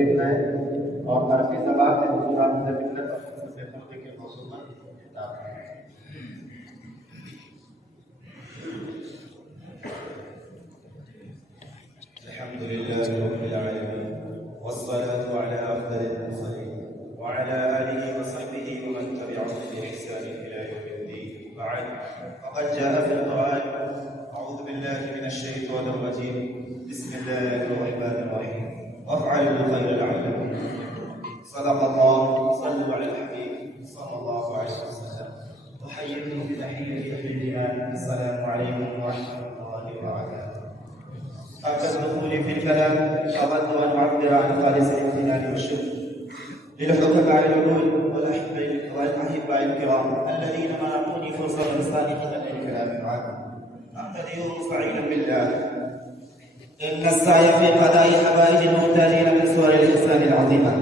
शरीफ है और अरबी ज़बान में हुज़ूर आमिर मिल्लत से मुल्क के मौसूम किताब है। अल्हम्दुलिल्लाह रब्बिल आलमीन वस्सलातु अला अफ़ज़लिल मुरसलीन व अला आलिहि व सहबिहि व मन तबिअहुम bi ihsan ila yawmiddin। बअद फ़क़द जाअ फ़िल क़ुरआन अऊज़ु बिल्लाहि मिनश शैतानिर रजीम बिस्मिल्लाहिर रहमानिर रहीम वफ़अलु ख़ैरा लअल्लकुम तुफ़्लिहून। सदक़ल्लाह सल्लु अलल हबीब सल्लल्लाहु अलैहि वसल्लम। उहय्यिकुम बितहिय्यति अहलिल ईमान अस्सलामु अलैकुम व रहमतुल्लाहि व बरकातुहू। قبل الدخول في الكلام أود أن أعبر عن خالص الامتنان والشكر للحكماء العلول والأحباء الكرام الذين منحوني فرصة صادقة للكلام معكم. أقتدر مستعينا بالله إن السعي في قضاء حوائج المحتاجين من صور الإحسان العظيمة،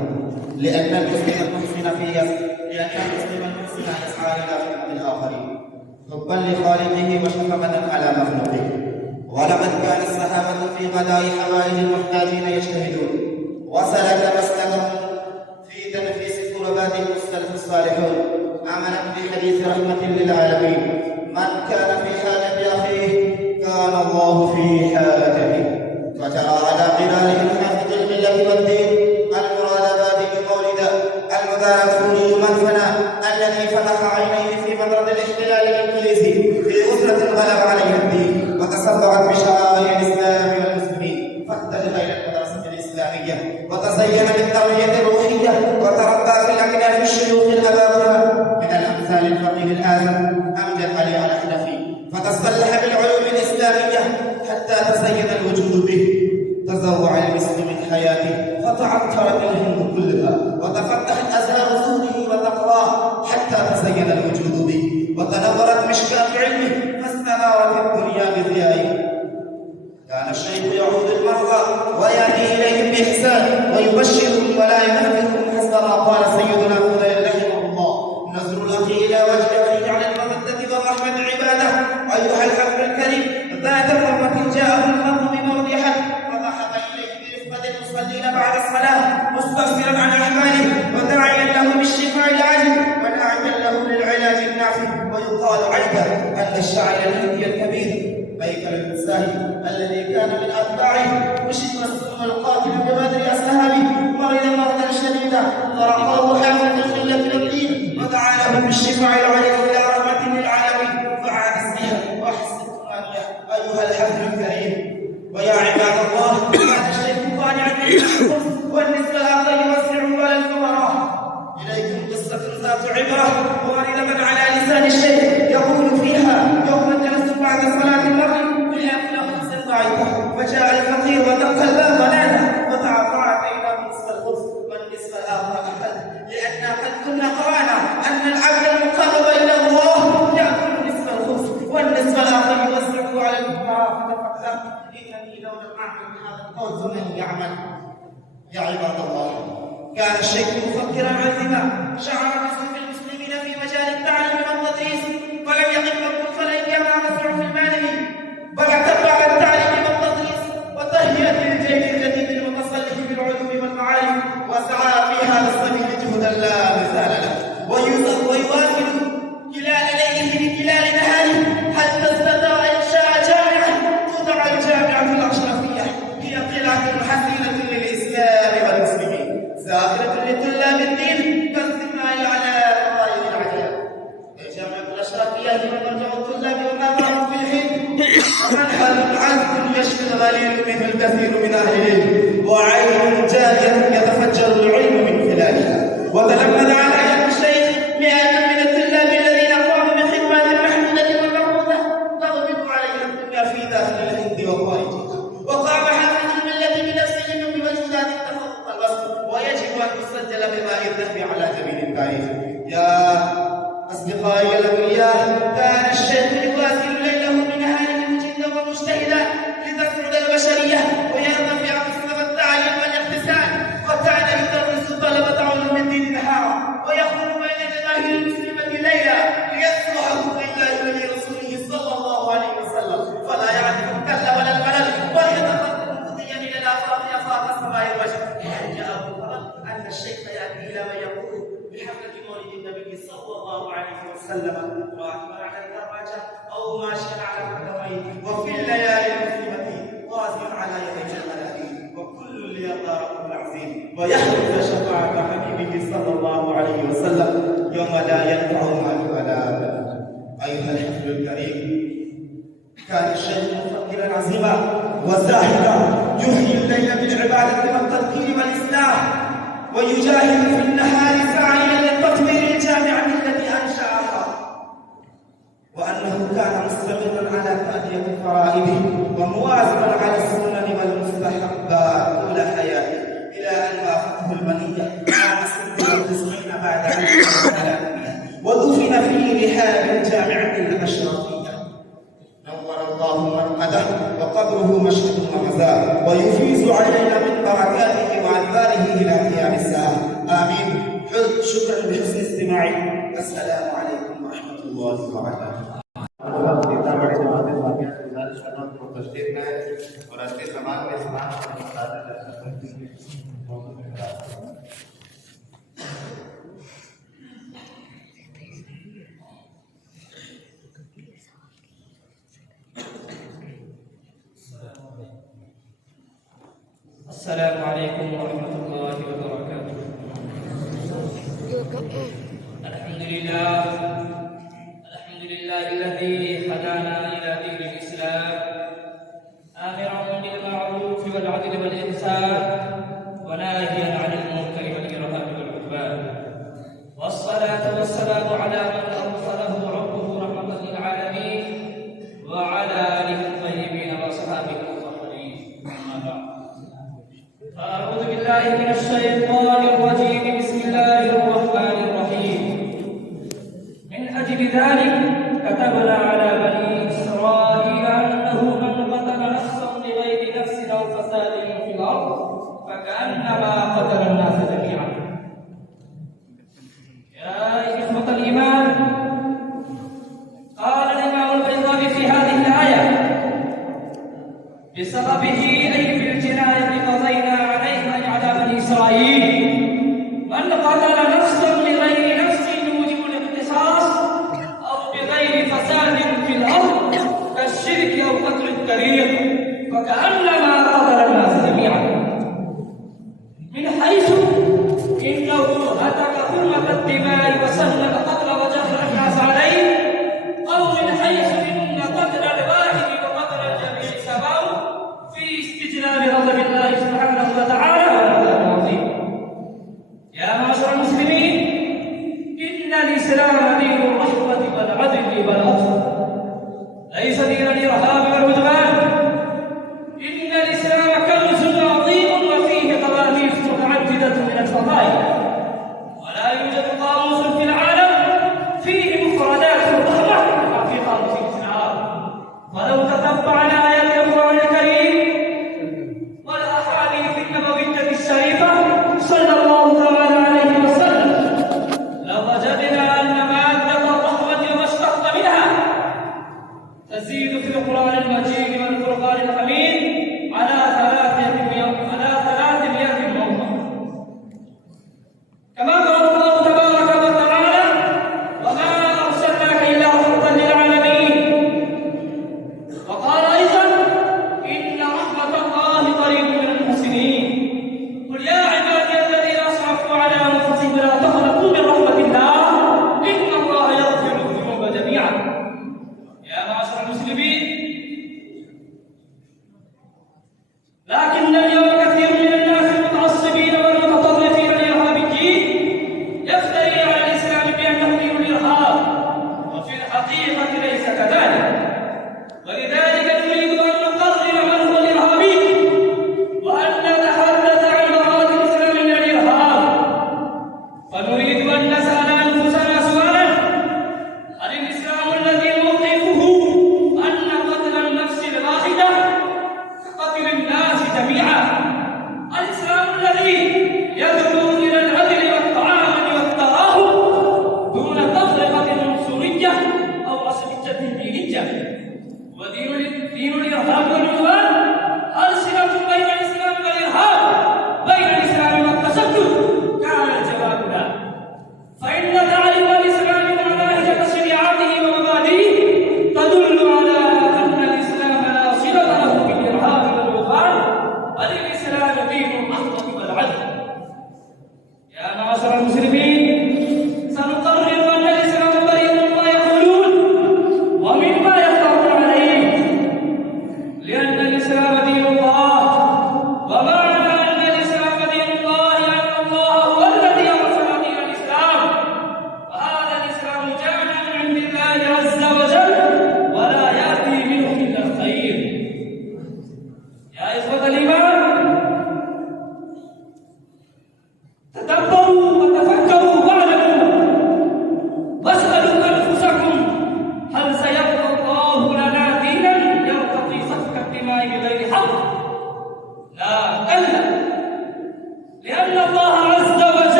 لأن المسلم المحسن يسعى إلى خدمة الآخرين حبا لخالقه وشفقة على مخلوقه. ولقد كان الصحابة في قضاء حوائج المحتاجين يجتهدون، وسلك مسلكهم في تنفيس كربات السلف الصالحون عملا بحديث رحمة للعالمين: من كان في حاجة أخيه كان الله في حاجته. فترى على قرانهم حافظ الملة والدين المرادبات بمولد المباركفوري المدفنة الذي فتح عينيه في فترة الاحتلال الإنجليزي في أسرة غلب عليها الدين وتصدعت بشعائر الإسلام والمسلمين، فاتجه إلى المدرسة الإسلامية وتزين بالتربية الروحية وتربى في الأكناف الشيوخ الأباطرة من الأمثال الفقيه الآزم أمجد علي الأحنفي، فتصلح بالعلوم الإسلامية حتى تزين الوجود به. تزوع المسلم من حياته فتعطرت الهند كلها وتفتحت أزهار زهده وتقواه حتى تزين الوجود به، وتنورت مشكاة علمه فاستنارت الدنيا بضيائه. كان الشيخ يعود المرضى ويأتي إليهم بإحسان ويبشرهم ولا ينفرهم حسب ما قال سيدنا فضيل رحمه الله: نظر الأخي إلى وجه أخيه على المودة والرحمة عبادة. أيها الحفل الكريم، ذات الرحمة جاءه الخط بموضحة فضحك إليه برفقة المصلين بعد الصلاة مستغفرا عن أحواله وداعيا له بالشفاء العاجل وناعيا له للعلاج النافع. ويقال عيبا أن الشاعر الهندي الكبير بيكر المساهي الذي كان من أتباعه وشك السم القاتل ببدر أصحابه مرض مرضا شديدا فرقاه حافظ الخلة والدين ودعا له بالشفاء العليل إلى رحمة للعالمين فعاد السير وأحسن الثمانية. أيها الحفل الكريم ويا عباد الله، كان الشيخ قانعا والنسبة الآخر يوسع على الفقراء. إليكم قصة ذات عبرة واردة على لسان الشيخ يقول فيها: يوم جلست بعد صلاة المغرب لأكل خبز ضعيفة فجاء الفقير ودق الباب ونادى وتعطى بينه نصف الخبز والنصف الآخر أحد، لأننا قد كنا قرأنا أن العبد المقرب إلى الله يأكل نصف الخبز والنصف الآخر يوزعه على الفقراء. فتفكرت إنني لو لم أعمل هذا القول فمن يعمل؟ يا عباد الله، كان الشيخ مفكرا عظيما شعر نصف المسلمين في مجال التعليم والتدريس، فلم يقف مقتفلا كما نصر في المال، بل اتبع التعليم والتدريس وتهيئة الجيل الجديد المتصلح بالعلوم والمعارف، وسعى في هذا السبيل جهدا لا مثال له، ويواصل كلال ليله بكلال نهاره حتى استطاع إنشاء جامعة تدعى الجامعة الأشرفية، هي قلعة حسينة للإسلام والمسلمين، زاخرة لطلاب الدين كالسماء على قضايا العجائب. الجامعة الأشرفية هي مرجع الطلاب والنظام في الهند، ومنهل عذب يشفي الغليل منه الكثير من أهل العلم، وعين جارية يتفجر العلم من خلالها. وتلمذ عن أيام الشيخ مئات من الطلاب الذين قاموا بخدمات محدودة ومربوطة تضبط عليها الدنيا في داخل الهند وخارجها. وقام حافظ الملة بنفسه بمجهودات تفوق الوصف، ويجب أن تسجل بماء الذهب على جبين التاريخ. يا أصدقائي الأولياء، كان الشيخ يواصل ليله بنهاره مجدا ومجتهدا لتسعد البشرية ويرتفع مستوى التعليم والاقتصاد، وكان يدرس طلبة علوم الدين نهارا ويخرج بين جماهير المسلمة ليلا ليتلو حق الله ولرسوله صلى الله عليه وسلم، فلا يعرف الكل ولا الملل، ويتقدم مضيا إلى الآفاق أفاق السماء الوجه. جاءه وسلم راكبا على الدراجة أو ماشيا على القدمين، وفي الليالي المظلمة غازيا على يدي الملائكة، وكل ليرضى رب العزيز ويحرز شفاعة حبيبه صلى الله عليه وسلم يوم لا ينفع مال ولا بنون. أيها الحفل الكريم، كان الشيخ مفكرا عظيما وزاهدا يحيي الليل بالعبادة والتذكير والإصلاح، ويجاهد في النهار سعيا للتطوير الجامع الذي أنشأها، وأنه كان مستمرا على تأدية فرائضه ومواظبا على السنن والمستحبات طول حياته، إلى أن وافته المنية عام 96 بعد عام 300، ودفن في رحاب الجامعة الأشرفية. نور الله مرقده وقبره مشهد ومزار، ويفيز علينا من بركاته وأنواره إلى قيام الساعة. آمين. شكرا بحسن استماعكم. السلام عليكم ورحمة الله وبركاته. सीतामढ़ी जमात इस्लामी से गुजारिश करना को तशरीफ है और आज के समाज में इस्लाम और मसाजिद दर्शन करने के लिए मौजूद है। السلام عليكم ورحمة الله وبركاته. الحمد لله الذي هدانا إلى دين الإسلام آمرا بالمعروف والعدل والإحسان وناهيا عن المنكر والإرهاب والعدوان، والصلاة والسلام على من أرسله ربه رحمة للعالمين وعلى آله الطيبين وأصحابه المطهرين. أما بعد، فأعوذ بالله من الشيطان الرجيم. بسم الله الرحمن الرحيم. من أجل ذلك كتبنا على بني إسرائيل أنه من قتل نفسا بغير نفس أو فساد في الأرض فكأنما قتل الناس جميعا. يا إخوة الإيمان، قال الإمام البيضاوي في هذه الآية: بسببه أي في الجناية قضينا عليها على بني إسرائيل من قتل نفسا بغير نفس يوجب الاقتصاص أو بغير فساد في الأرض كالشرك أو قتل الكريم فكأنما قتل الناس جميعا، من حيث إنه هتك حرمة الدماء وسن القتل وجهر الناس عليه، أو من حيث إن قتل الواحد وقتل الجميع سواء في استجلاب غضب الله سبحانه وتعالى والعذاب العظيم. يا معشر المسلمين، إن الإسلام دين الرحمة والعدل والعطف، ليس دين الإرهاب والعدوان. إن الإسلام كنز عظيم وفيه قواميس متعددة من الفضائل، ولا يوجد قاموس في العالم فيه مفردات الرحمة كما في قاموس الإسلام. ولو تتبعنا آيات القرآن الكريم والأحاديث النبوية الشريفة صلى الله تعالى عليه وسلم لوجدنا أن مادة الرحمة وما اشتق منها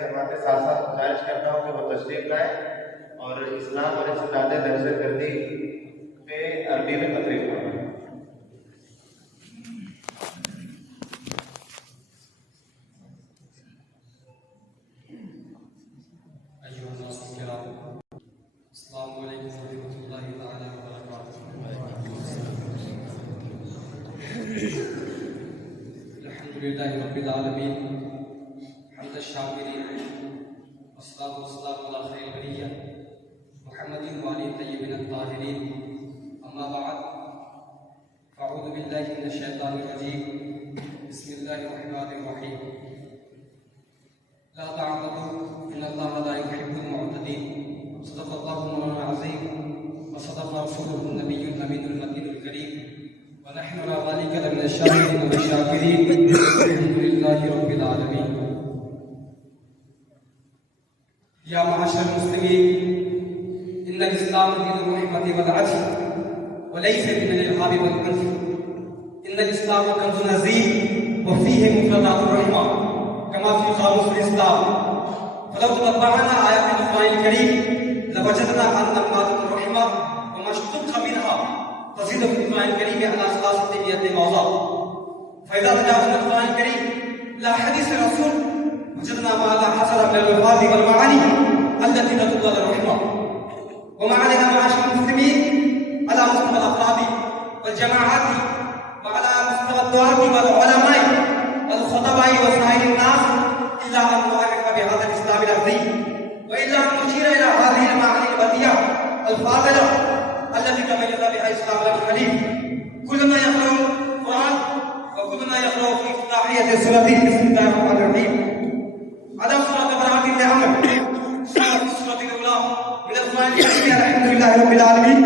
फरमाते साथ साथ गुजारिश करता हूँ कि वो तशरीफ लाएं और इस्लाम और इससे ज़्यादा दहशतगर्दी पे अरबी में तकरीर करें। अल्हम्दुलिल्लाहि रब्बिल आलमीन हम्द शाकिरीन वस्सलातु वस्सलामु अला खैरिल बरिय्या मुहम्मदिन व आलिहि तय्यिबीन अत्ताहिरीन अम्मा बअद फ़अऊज़ु बिल्लाहि मिनश शैतानिर रजीम बिस्मिल्लाहिर रहमानिर रहीम ला तअतदू इन्नल्लाहा ला युहिब्बुल मुअतदीन सदक़ल्लाहु मौलाना अज़ीम व सदक़ रसूलुहु नबियुल अमीनुल मकीनुल करीम ونحن على ذلك لمن الشاهدين والشاكرين الحمد لله رب العالمين يا معاشر المسلمين إن الإسلام دين الرحمة والعدل وليس من الإرهاب والعنف إن الإسلام كنز نزيه وفيه مفردات الرحمة كما في قاموس الإسلام فلو تتبعنا آيات القرآن الكريم لوجدنا أن مادة الرحمة وما اشتق منها تزيد في القرآن الكريم على 300 موضع فإذا تجاوزنا القرآن الكريم لا حديث الرسول وجدنا ما لا حصر من الألفاظ والمعاني التي تدل على الرحمة وما علينا معاشر المسلمين على مستوى الأفراد والجماعات وعلى مستوى الدعاة والعلماء والخطباء وسائر الناس إلا أن نعرف بهذا الإسلام العظيم وإلا أن نشير إلى هذه المعاني البديعة الفاضلة التي تميز بها إسلامنا الحنيف. كلنا يقرأ القرآن وكلنا يقرأ في افتتاحية سورة بسم الله الرحمن الرحيم على سورة براءة النعم السورة الأولى من القرآن الكريم الحمد لله رب العالمين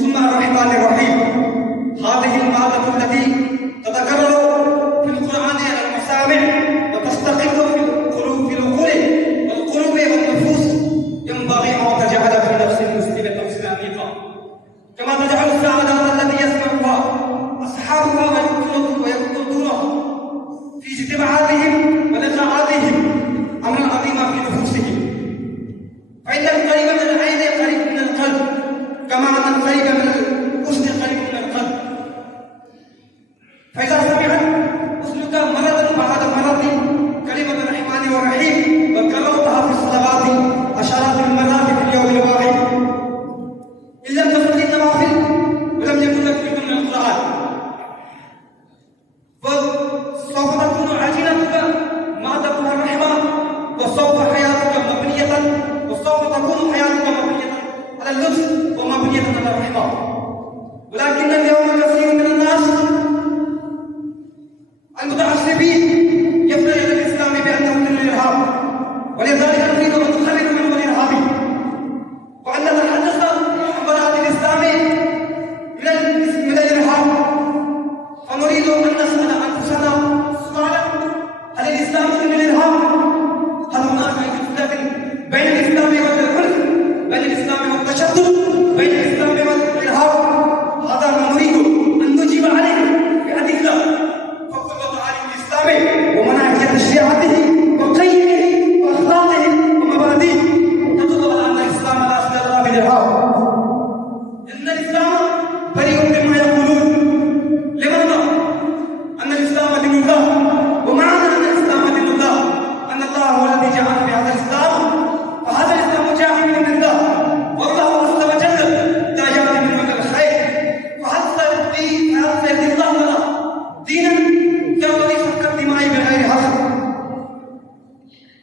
ثم الرحمن الرحيم. هذه المادة التي تتكرر في القرآن على المسامع وتستقر في القلوب والقلوب والنفوس ينبغي أن تجعل في نفس المسلم تأثيرا عميقا كما تجعل السعادة التي يسمعها أصحابها ويقتضونها في اجتماعاتهم ولقاءاتهم أمرا عظيما في نفوسهم فإن القريب من العين قريب من القلب كما أن القريب من الحسن قريب من القلب فإذا سمعت أذنك مرضا بعد مرض كلمة الرحمن والرحيم وكررتها في الصلوات عشرات المرات في اليوم الواحد إن لم تكن لي نوافل ولم يكن لك من القرآن فسوف تكون عاجلتك مادتها الرحمة وسوف تكون حياتك مبنية على اللطف ومبنية على الرحمة ولكن اليوم كثير من الناس المتعصبين يفترض الإسلام بأنه من الإرهاب ولذلك نريد أن نخرج منه الإرهابي وأن نتحدث عن الإسلام من الإرهاب فنريد أن نسأل أنفسنا سؤالا هل الإسلام من الإرهاب؟ هل هناك فرق بين الإسلام والعنف؟ بين الإسلام والتشدد؟ بين الإسلام والإرهاب؟ هذا ما نريد أن نجيب عليه بأدلة فكل تعاليم الإسلام ومناهج تشريعاته وقيمه وأخلاقه ومبادئه تدل على أن الإسلام لا يصدر بالإرهاب إن الإسلام بريء مما يقولون. لماذا؟ أن الإسلام دين الله ومعنى أن الإسلام دين الله أن الله هو الذي جعل بهذا الإسلام فهذا الإسلام جاء من الله والله عز وجل لا يأتي من الخير فهل سيرضي الله لنا دينا يرضي سفك الدماء بغير حق؟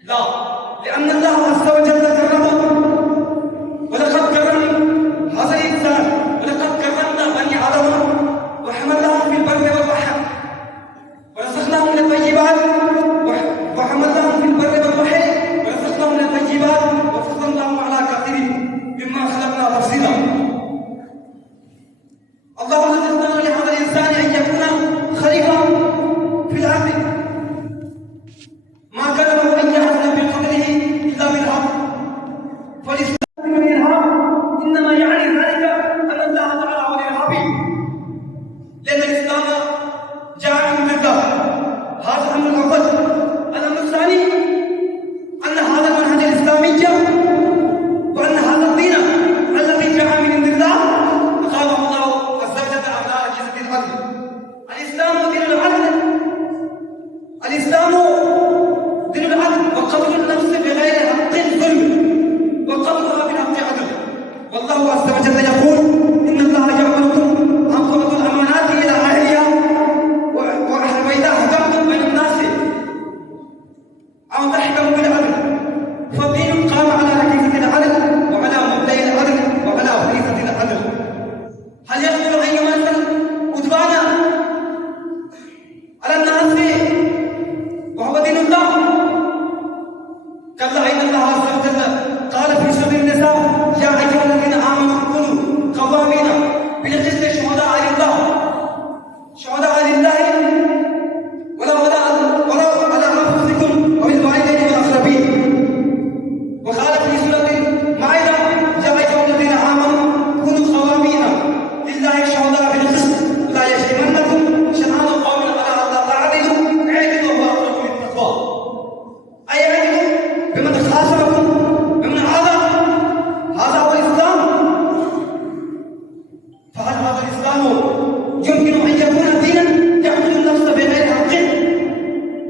لا، لأن الله عز وجل كرمه ولقد كرم هذا الإنسان ولقد كرمنا بني آدم وحملناهم في البر والبحر ورزقناهم من الطيبات وحملناهم في البر والبحر ورزقناهم من الطيبات وفضلناهم على كثير مما خلقنا تفصيلا. الله الذي اختار لهذا الإنسان أن يكون خليفة في الأرض ما كان له أن يعمل بقدره إلا بالحق أو تحكم بالعدل، فالدين قام على ركيزة العدل وعلى مبدأ العدل وعلى فريضة العدل. هل يقبل أن يمثل عدوانا على الناس وهو دين الله؟ كلا إن الله عز وجل قال في سورة النساء: يا أيها الذين آمنوا كونوا قوامين بالقسط شهداء لله ولو على أنفسكم وبالوالدين والأقربين. وقال في سورة المائدة: يا أيها الذين آمنوا كونوا قوامين لله شهداء بالقسط لا يجرمنكم شنآن قوم على ألا تعدلوا اعدلوا هو أقرب للتقوى. أي اعدلوا بمن خاصمكم بمن عادى. هذا هو الإسلام. فهل هذا الإسلام يمكن أن يكون دينا يقتل النفس بغير حق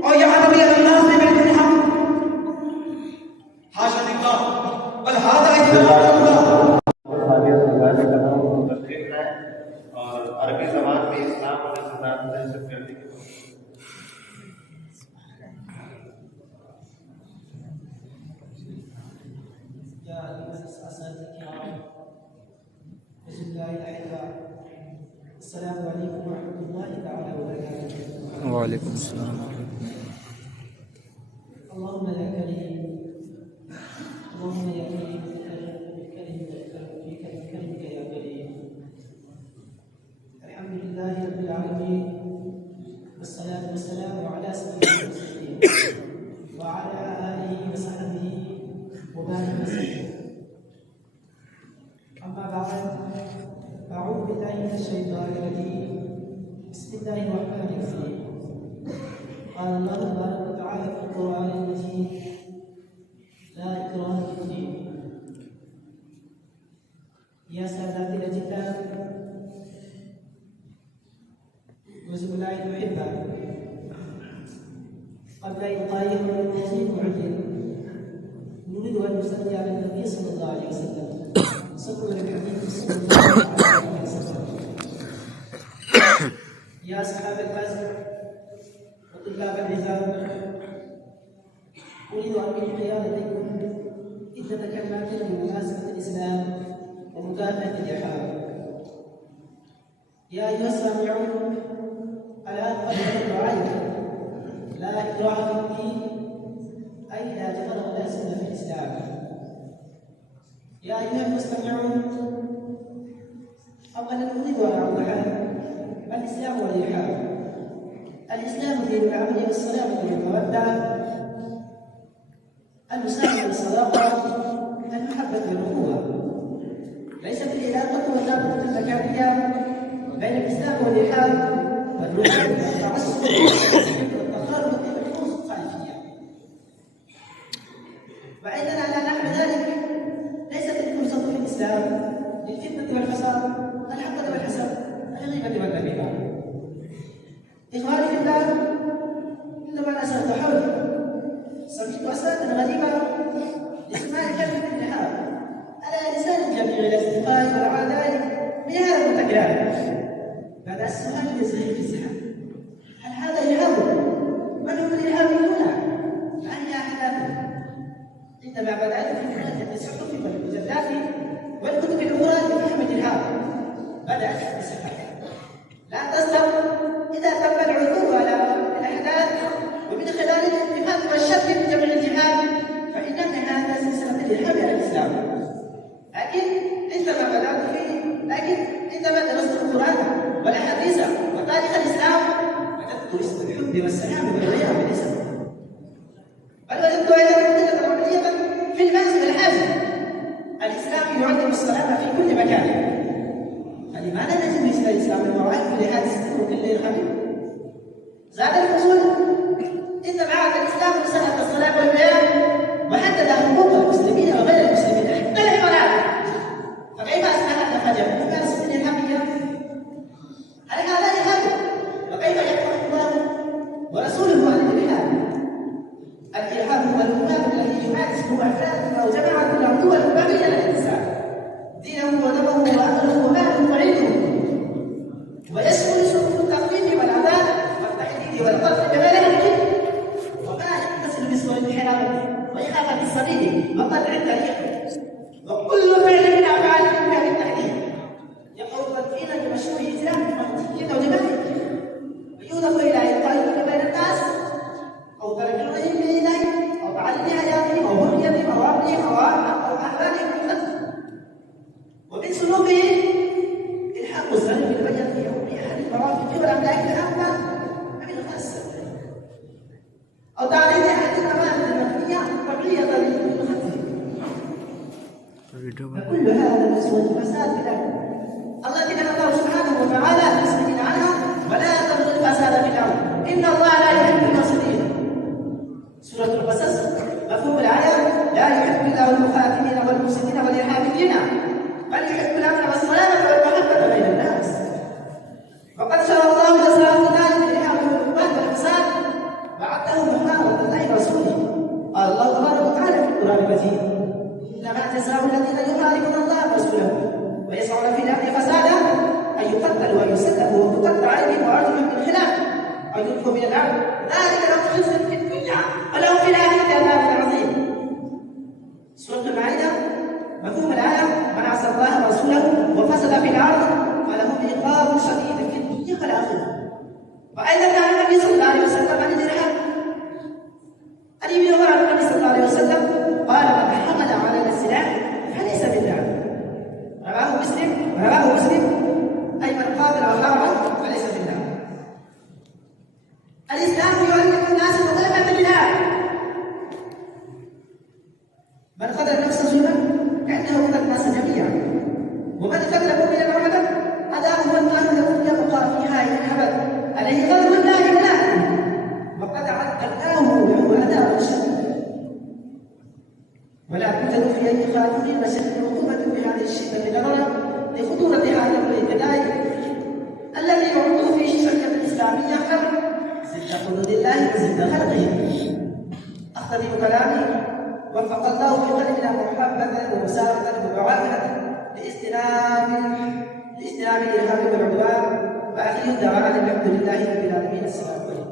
أو يعتدي على الناس بغير حق؟ حاشا لله، بل هذا إجراء الله. और अरबी जबान में इस्लाम और इस्लाम दहशत गर्दी के يا أيها الأساتذة الكرام، بسم الله الأحبة، السلام عليكم ورحمة الله تعالى وبركاته. وعليكم السلام. اللهم يا كريم، اللهم يا كريم بكرمك يا كريم. الحمد لله رب العالمين، والصلاة والسلام على سيد المرسلين وعلى آله وصحبه وبارك وسلم. أما بعد، أعوذ بالله من الشيطان الرجيم. بسم الله الرحمن الرحيم. قال الله تبارك وتعالى في القرآن المجيد: لا إكراه في الدين. يا سادتي الأجلاء وزملائي الأحبة، قبل إلقاء الموضوع معين نريد أن نصلي على النبي صلى الله عليه وسلم. صلوا على الحبيب صلى الله عليه وسلم. يا أصحاب الفضل وطلاب العزام، أريد أن ألقي لديكم عدة كلمات بمناسبة الإسلام ومكافحة الإرهاب. يا أيها السامعون، الآن قبل الرعاية: لا إكراه في الدين، أي لا جبر ولا سن في الإسلام. يا أيها المستمعون، أولا أريد أن أوضح الإسلام والإرهاب. الإسلام دين العمل والسلام والمودة، المساعدة والصداقة، المحبة والأخوة. ليست العلاقة والرابطة المكانية بين الإسلام والإرهاب والرؤية والتعصب والتخارج والنفوس الخارجية. وعندنا لا نحن ذلك، ليست الفرصة في الإسلام للفتنة والفساد، الحقد والحسد، الغيبة والنميمة. إخواني في الله، عندما نسأل حولي سمعت أصواتا غريبة لسماع كلمة الإرهاب على لسان جميع الأصدقاء والأعداء بهذا التكرار. بعد السؤال يزهق في الزحام: هل هذا إرهاب؟ من هم الإرهابيون؟ ما هي أهدافهم؟ عندما بدأت في قراءة الصحف والمجلات والكتب الأخرى لفهم الإرهاب، بدأت بالسحاب. لا تستر إذا تم العثور على الأحداث ومن خلال الاتفاق والشك بجميع الجهات، فإن هذا سلسلة الإرهاب على الإسلام. لكن عندما درست القرآن والأحاديث وتاريخ الإسلام، وجدت اسم الحب والسلام والغيرة بالإسلام، بل وجدت أيضا مدة عملية في المنزل الحازم. الإسلام يعلم السلام في كل مكان. فلماذا نجد مثل الإسلام المرعب لهذه السلوك الإرهابي؟ زاد الفصول: إن بعد الإسلام مسألة الصلاة والبيان، وحدد حقوق المسلمين وغير المسلمين حتى العبادات. فكيف أصبحت تفاجأ ممارسة الإرهابية؟ هل هذا إرهاب؟ وكيف يحكم الله ورسوله عن الإرهاب؟ الإرهاب هو الإرهاب الذي يمارسه أفراد أو جماعة أو دول مبنية على الإنسان، دينه ودمه وعقله وماله وعلمه، ويشمل التخفيف والعذاب والتحديد والقتل بغير حق، وما يتصل بصورة والانحراف وإخافة الصغير وقطع الطريق وكل فعل من أفعال الإنكار التحديد يقع تدفينا بمشروع إسلام وتسكين وجماعه ويوظف إلى إلقاء الحكم بين الناس أو ترك الرجل من إليه أو تعلم حياتهم أو بنيتهم أو عقلهم أو أحوالهم الخلق ومن سلوكه إلحاق الظن بالبيان في حكم أحد المرافق والأملاك العامة من الخاصة أو تعليم أحد المبادئ المبنية طبيعية للخلق فكل هذا مسوى الفساد في الأرض التي نهى الله سبحانه وتعالى المسلمين عنها ولا تبغوا الفساد في الأرض إن الله لا يحب المفسدين. سورة القصص مفهوم الآية لا يحب الله المخالفين والمفسدين والإرهابيين بل يحب الأمن والسلامة والمحبة بين الناس. وقد شرع الله جزاء ذلك الإرهاب والعدوان والفساد وعده محاربة الله ورسوله. قال الله تبارك وتعالى في القرآن المجيد إنما جزاء الذين يحاربون الله ورسوله ويسعون في الأرض فسادا أن يقتلوا ويسلبوا وتقطع أيديهم وأرجلهم من خلاف أو يلقوا من الأرض ذلك لهم خزي في الدنيا ولهم في الآخرة عذاب عظيم. سورة المائدة مفهوم الآية من عصى الله ورسوله وفسد في الأرض فله عقاب شديد في الدنيا والآخرة. وأيضا كان النبي صلى الله عليه وسلم عن الإرهاب عن ابن عمر عن النبي صلى الله عليه وسلم قال من حمل على السلاح فليس منا. رواه مسلم أي من قاتل أو حارب فليس منا. الإسلام يعلم الناس مطالبة بالله. من قتل نفسه ظلما كأنه قتل الناس جميعا ومن قتل مؤمنا عمدا أداه الله له يبقى فيها إلى الأبد عليه غضب الله له وقد عذبناه له عذابا شديدا. ولا توجد في أي قانون مشد عقوبة بهذه الشدة نظرا لخطورة هذا الابتداء الذي يعد في الشريعة الإسلامية خلق ضد حدود الله وضد خلقه. أختم كلامي وفق الله في قلبنا محبة ومساعدة ومعاونة لاجتناب الإرهاب والعدوان وآخر دعوانا الحمد لله رب العالمين. السلام عليكم.